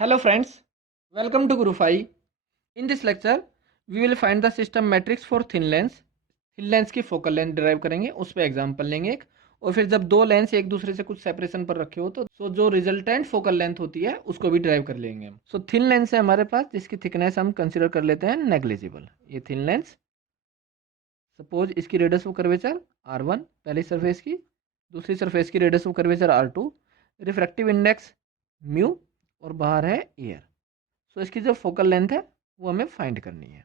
Hello friends, welcome to GuruPhy. In this lecture, we will find the system matrix for thin lens. Thin lens की focal length derive करेंगे, उस पर example लेंगे एक, और फिर जब दो लेंस एक दूसरे से कुछ सेपरेशन पर रखे हो तो जो रिजल्टेंट फोकल लेंथ होती है उसको भी डिराइव कर लेंगे हम. सो थिन लेंस है हमारे पास जिसकी थिकनेस हम कंसिडर कर लेते हैं नेग्लिजिबल. ये थिन लेंस, सपोज इसकी रेडियस ऑफ कर्वेचर R1 पहली सरफेस की, दूसरी सरफेस की radius of curvature R2, refractive index mu और बाहर है एयर. सो इसकी जो फोकल लेंथ है वो हमें फाइंड करनी है.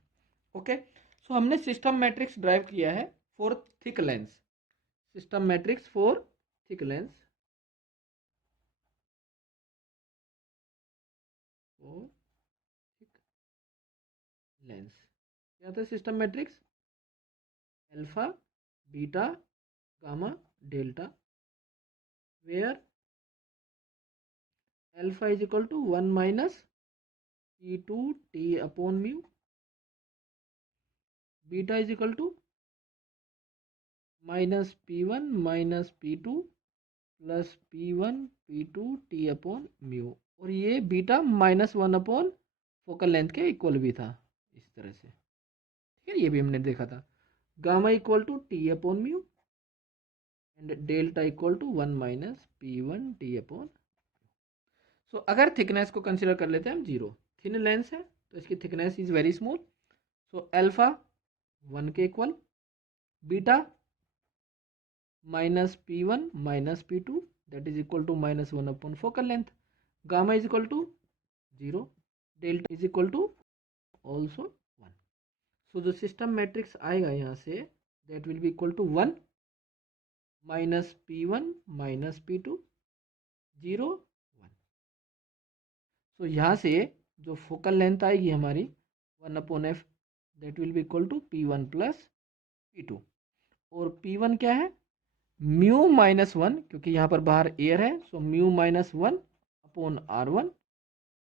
ओके, सो हमने सिस्टम मैट्रिक्स ड्राइव किया है for thick lens. System matrix for thick lens for thick lens क्या था system matrix? Alpha beta gamma delta, where alpha is equal to 1 minus P2 T upon mu, beta is equal to minus P1 minus P2 plus P1 P2 T upon mu, और ये beta -1 upon focal length के equal भी था इस तरह से. ठीक है, ये भी हमने देखा था. Gamma equal to T upon mu and delta equal to 1 minus P1 T upon. So अगर थिकनेस को कंसिडर कर लेते हैं हम 0, थिन लेंस है तो इसकी thickness is very small. So alpha 1 के equal, beta minus P1 minus P2 that is equal to -1 upon focal length, gamma is equal to 0, delta is equal to also 1. So जो system matrix आएगा यहाँ से that will be equal to 1 minus P1 minus P2 0 1. So यहाँ से जो focal length आएगी हमारी 1 upon F that will be equal to P1 plus P2, और P1 क्या है? म्यू -1, क्योंकि यहाँ पर बाहर एयर है, so mu -1 upon R1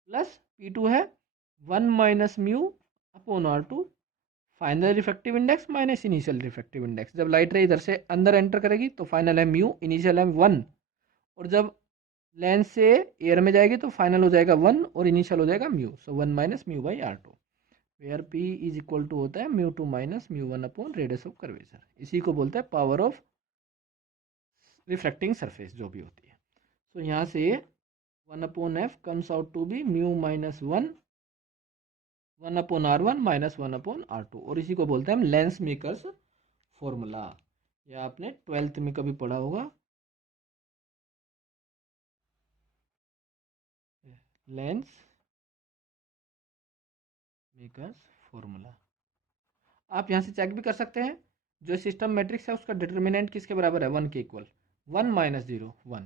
plus P2 है 1 minus mu upon R2, final refractive index minus initial refractive index. जब लाइट रे इधर से अंदर एंटर करेगी तो फाइनल है म्यू, इनिशियल है 1, और जब लेंस से एयर में जाएगी तो फाइनल हो जाएगा 1 और इनिशियल हो जाएगा mu. So 1 minus mu by R2, where P is equal to होता है mu 2 minus mu 1 upon radius of curvature. इसी को बोलते हैं पावर ऑफ रिफ्रैक्टिंग सरफेस जो भी होती है. सो यहाँ से 1 upon F comes out to be mu -1 1 upon R1 minus 1 upon R2, और इसी को बोलते हैं हम लेंस मेकर्स फॉर्मूला. या आपने 12th में कभी पढ़ा होगा, लेंस मेकर्स फॉर्मूला. आप यहाँ से चेक भी कर सकते हैं. जो सिस्टम मैट्रिक्स है उसका डिटर्मिनेंट किसके बराबर है? 1 के इक्वल, 1 माइनस 0 1.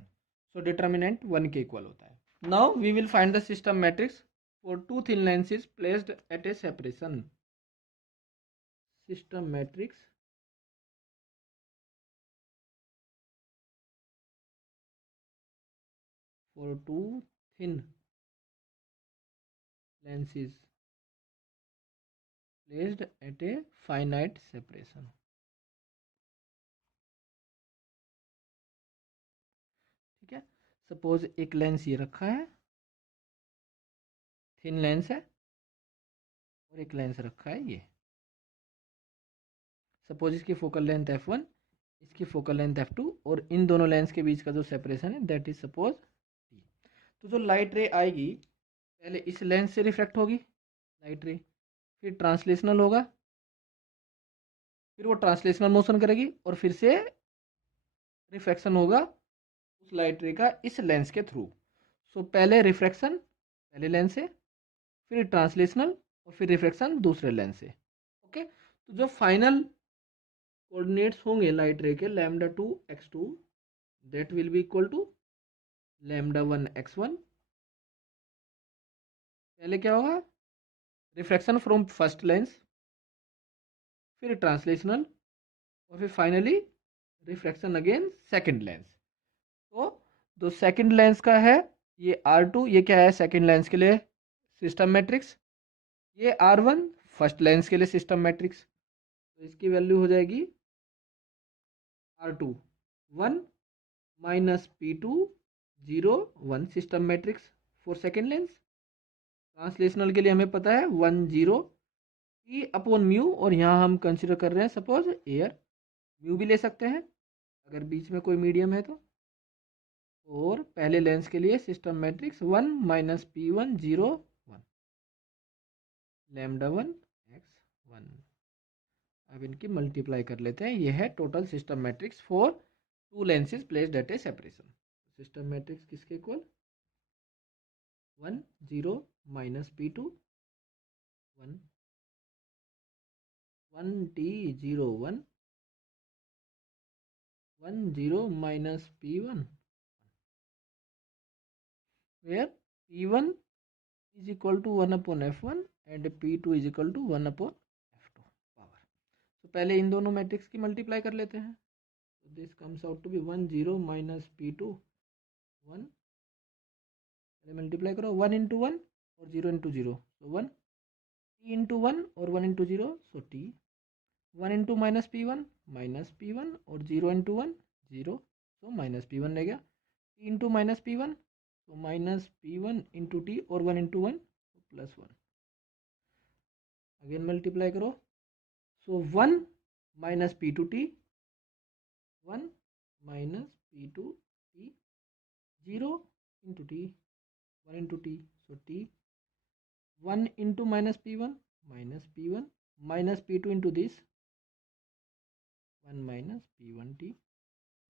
सो डिटर्मिनेंट 1 के इक्वल होता है. Now we will find the system matrix for two thin lenses placed at a separation. System matrix for two thin lenses placed at a finite separation. ठीक है, suppose एक lens ये रखा है, thin lens है, और एक लेंस रखा है ये. सपोज इसकी फोकल लेंथ f1, इसकी फोकल लेंथ f2, और इन दोनों लेंस के बीच का जो सेपरेशन है दैट इज सपोज t. तो जो लाइट रे आएगी पहले इस लेंस से रिफ्लेक्ट होगी लाइट रे, फिर ट्रांसलेशनल होगा, फिर वो ट्रांसलेशनल मोशन करेगी, और फिर से रिफ्रैक्शन होगा उस लाइट रे का इस लेंस के थ्रू. सो पहले रिफ्रैक्शन पहले लेंस से, फिर ट्रांसलेशनल, और फिर रिफ्रैक्शन दूसरे लेंस से. ओके, तो जो फाइनल कोऑर्डिनेट्स होंगे लाइट रे के λ2 x2 that will be equal to λ1 x1. पहले क्या होगा? रिफ्रैक्शन फ्रॉम फर्स्ट लेंस, फिर ट्रांसलेशनल, और फिर finally refraction again second lens. तो जो सेकंड लेंस का है ये R2, ये क्या है सेकंड लेंस के लिए सिस्टम मैट्रिक्स, ये R1 फर्स्ट लेंस के लिए सिस्टम मैट्रिक्स. तो इसकी वैल्यू हो जाएगी R2 1 minus P2 0 1 system matrix for second lens, translational के लिए हमें पता है 10 टी अपॉन म्यू, और यहाँ हम कंसिडर कर रहे हैं सपोज एयर, म्यू भी ले सकते हैं अगर बीच में कोई मीडियम है तो। और पहले लेंस के लिए system matrix 1 minus P1 0 1 lambda 1 x 1। अब इनकी मल्टीप्लाई कर लेते हैं। यह है total system matrix for to lenses placed at a separation. System matrix किसके equal 1 0 minus P2 1 1 T 0 1 1 0 minus P1 where P1 is equal to 1 upon F1 and P2 is equal to 1 upon F2 power. तो पहले इन दोनों matrix की multiply कर लेते हैं। तो this comes out to be 1 0 minus P2 1, पहले मल्टीप्लाई करो 1 इंटू 1 और 0 इंटू 0, तो 1 T इंटू 1 और 1 इंटू 0, सो T 1 इंटू माइनस P1 और 0 इंटू 1 0, सो माइनस P1 रह गया। T इंटू माइनस P1, तो माइनस P1 इंटू T और 1 इंटू 1 प्लस 1, अगेन मल्टीप्लाई करो, सो 1 minus P2T 1 minus P2T 0 into T 1 into T, so T 1 into minus P1 minus P2 into this 1 minus P1T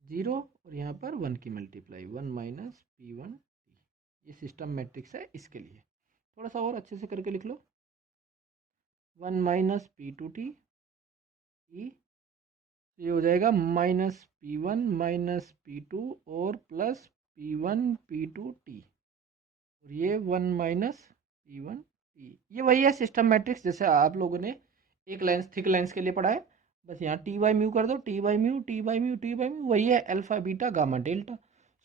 0, और यहाँ पर 1 की multiply 1 minus P1T। ये system matrix है इसके लिए। थोड़ा सा और अच्छे से करके लिख लो, 1 माइनस P2T ई, ये हो जाएगा माइनस P1 माइनस P2 और प्लस P1 P2T, और ये 1 माइनस P1T। ये वही है सिस्टम मैट्रिक्स जैसे आप लोगों ने एक लेंस थिक लेंस के लिए पढ़ा है, बस यहाँ टी बाई म्यू कर दो, T by mu T by mu T by mu, वही है अल्फा बीटा गामा डेल्टा।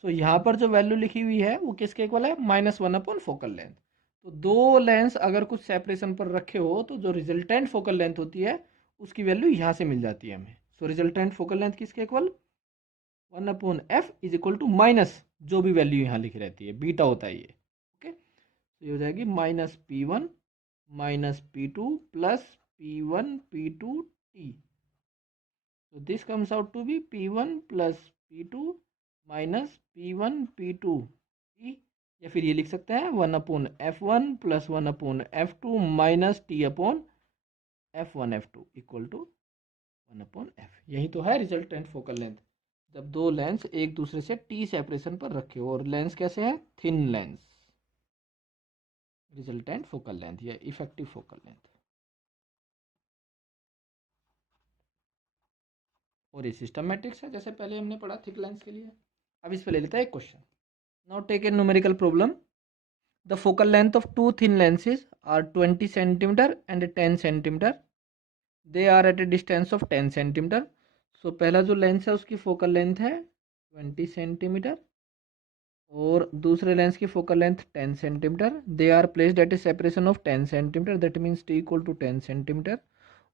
सो यहाँ पर जो वैल्यू लिखी हुई है वो किसके इक्वल है, -1 अपॉन फोकल लेंथ। तो दो लेंस अगर कुछ सेपरेशन पर रखे हो तो जो रिजल्टेंट फोकल लेंथ होती है उसकी वैल्यू यहाँ से मिल जाती है हमें। सो रिजल्टेंट फोकल लेंथ किसके equal 1 upon F is equal to minus जो भी वैल्यू यहाँ लिखी रहती है, बीटा होता है ये। ओके, तो ये हो जाएगी minus P1 minus P2 plus P1 P2T। So this comes out to be P1 plus P2 minus P1 P2 T, या फिर ये लिख सकते हैं 1 upon F1 plus 1 upon F2 minus T upon F1 F2 equal to 1 upon F। यही तो है resultant focal length, जब दो लेंस एक दूसरे से T सेपरेशन पर रखे हो, और लेंस कैसे है thin lens, resultant focal length या इफेक्टिव फोकल लेंथ। और ये सिस्टम मैट्रिक्स है जैसे पहले हमने पढ़ा थिक लेंस के लिए। अब इस पर ले लेते हैं एक question. Now take a numerical problem. The focal length of two thin lenses are 20 centimetre and 10 centimetre, they are at a distance of 10 centimetre. So पहला जो लेंस है उसकी फोकल लेंथ है 20 सेंटीमीटर और दूसरे लेंस की focal length 10 centimetre. They are placed at a separation of 10 centimetre, that means T equal to 10 centimetre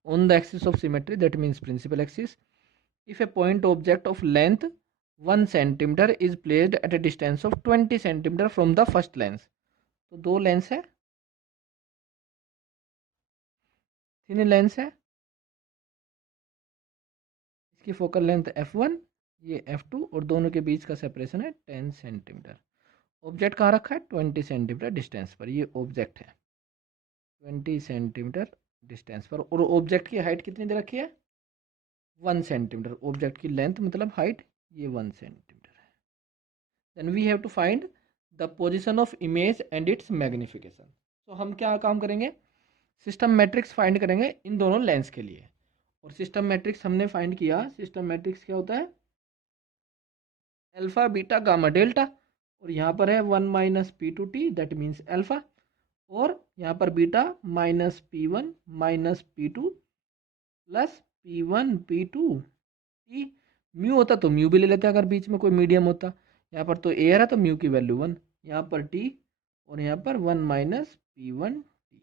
on the axis of symmetry, that means principal axis. If a point object of length 1 centimeter is placed at a distance of 20 centimeter from the first lens, तो दो lens है, thin lens है, इसकी focal length f1 ये f2 और दोनों के बीच का सेपरेशन है 10 सेंटीमीटर। ऑब्जेक्ट कहाँ रखा है 20 सेंटीमीटर डिस्टेंस पर, ये ऑब्जेक्ट है 20 सेंटीमीटर डिस्टेंस पर, और ऑब्जेक्ट की हाइट कितनी दे रखी है 1 सेंटीमीटर। ऑब्जेक्ट की लेंथ मतलब हाइट ये 1 सेंटीमीटर है। Then we have to find the position of image and its magnification. तो हम क्या काम करेंगे, सिस्टम मैट्रिक्स फाइंड करेंगे इन दोनों लेंस के लिए। और सिस्टम मैट्रिक्स हमने फाइंड किया, सिस्टम मैट्रिक्स क्या होता है अल्फा बीटा गामा डेल्टा, और यहाँ पर है 1 minus P2T that means alpha, और यहाँ पर beta minus P1 minus P2 plus P1 P2 T। Mu होता तो म्यू भी ले लेते अगर बीच में कोई मीडियम होता, यहाँ पर तो एयर है तो म्यू की वैल्यू 1, यहाँ पर T और यहाँ पर 1 माइनस P1T।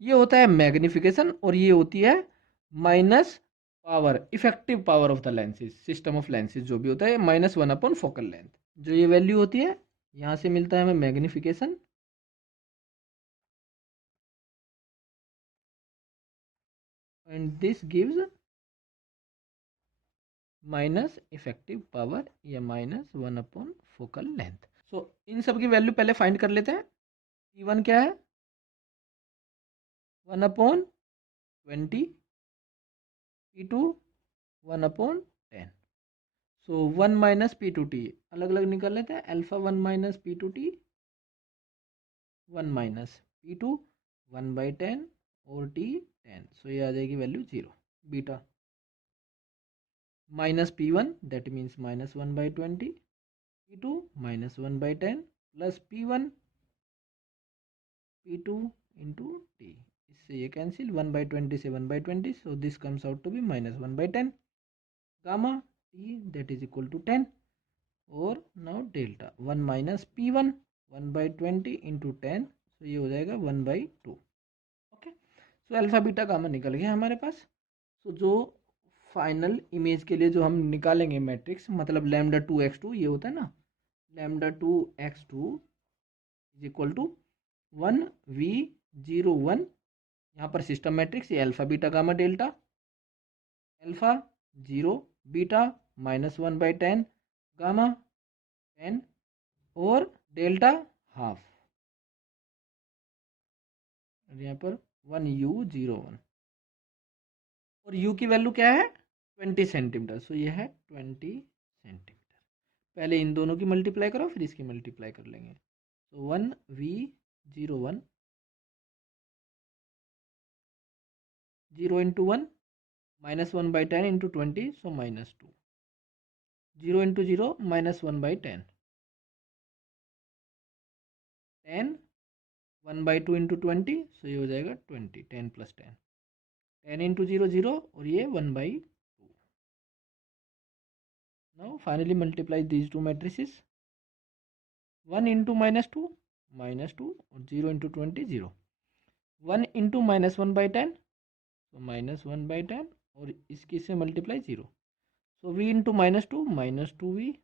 ये होता है मैग्निफिकेशन, और ये होती है minus power, effective power of the lenses, system of lenses जो भी होता है -1 अपॉन फोकल लेंथ। जो ये वैल्यू होती है यहाँ से मिलता है हमें magnification, and this gives minus effective power या माइनस 1 अपॉन फोकल लेंथ। सो इन सब की वैल्यू पहले फाइंड कर लेते हैं। P1 क्या है 1 अपॉन 20, P2 1 अपॉन 10। सो 1 माइनस P2T अलग अलग निकाल लेते हैं। Alpha 1 minus P2T 1 minus P2 1/10 और T 10। सो ये आ जाएगी value 0। Beta minus P1 that means minus 1/20, P2 minus 1/10 plus P1 P2 into T। इससे ये कैंसिल 1/20 से 1/20, so this comes out to be minus 1/10 gamma T that is equal to 10। और now delta 1 minus P1 1/20 into 10, so ये हो जाएगा 1/2। Okay, so alpha beta gamma निकल गया हमारे पास। सो जो फाइनल इमेज के लिए जो हम निकालेंगे मैट्रिक्स, मतलब लैम्डा 2x2 ये होता है ना, lambda 2x2 is equal to 1v01। यहाँ पर सिस्टम मैट्रिक्स ये alpha beta gamma delta, alpha 0 beta minus 1/10 gamma 10 और डेल्टा हाफ, यहाँ पर 1u01 और u की वैल्यू क्या है 20 सेंटीमीटर। सो ये है 20 सेंटीमीटर। पहले इन दोनों की मल्टीप्लाई करो फिर इसकी मल्टीप्लाई कर लेंगे। सो 1v01 0 into 1 minus 1/10 into 20, so minus 2। 0 into 0 minus 1/10, 10 1/2 into 20, सो ये हो जाएगा 20, 10 प्लस 10, 10 इंटू 0 0 और ये 1/2। Now finally multiply these two matrices. 1 into -2 -2 और 0 इंटू 20 0। 1 इंटू माइनस 1/10 तो माइनस 1/10 और इसकी से multiply 0। So v into -2 -2v,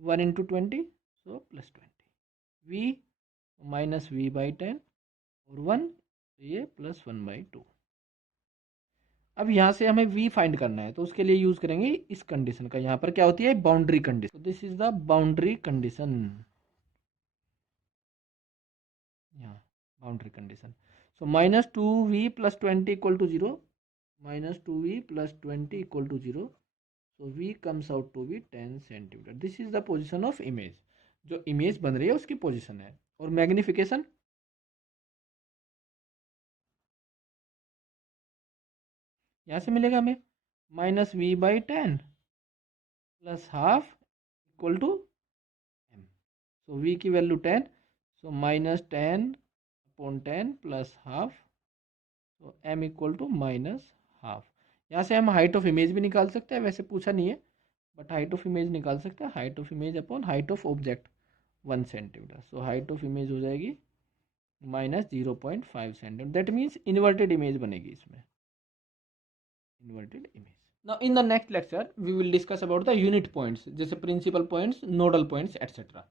1 into 20 so plus 20, v minus v/10 और 1 तो ये प्लस 1/2। अब यहाँ से हमें v फाइंड करना है तो उसके लिए यूज करेंगे इस कंडीशन का। यहाँ पर क्या होती है boundary condition. This is the boundary condition, यहाँ boundary condition. So -2v plus 20 equal to 0, -2v plus 20 equal to 0। So v comes out to be 10 centimetre. This is the position of image, जो image बन रही है उसकी position है। और magnification यहाँ से मिलेगा हमें -v/10 plus half equal to m। So v की value 10, so -10/10 plus half, so m equal to minus half. यहाँ से हम हाइट ऑफ इमेज भी निकाल सकते हैं, वैसे पूछा नहीं है बट हाइट ऑफ इमेज निकाल सकते हैं। Height of image upon height of object 1 centimetre. So height of image हो जाएगी -0.5 centimetre. That means inverted image बनेगी इसमें, inverted image. Now in the next lecture we will discuss about the unit points, जैसे principal points, nodal points etcetera.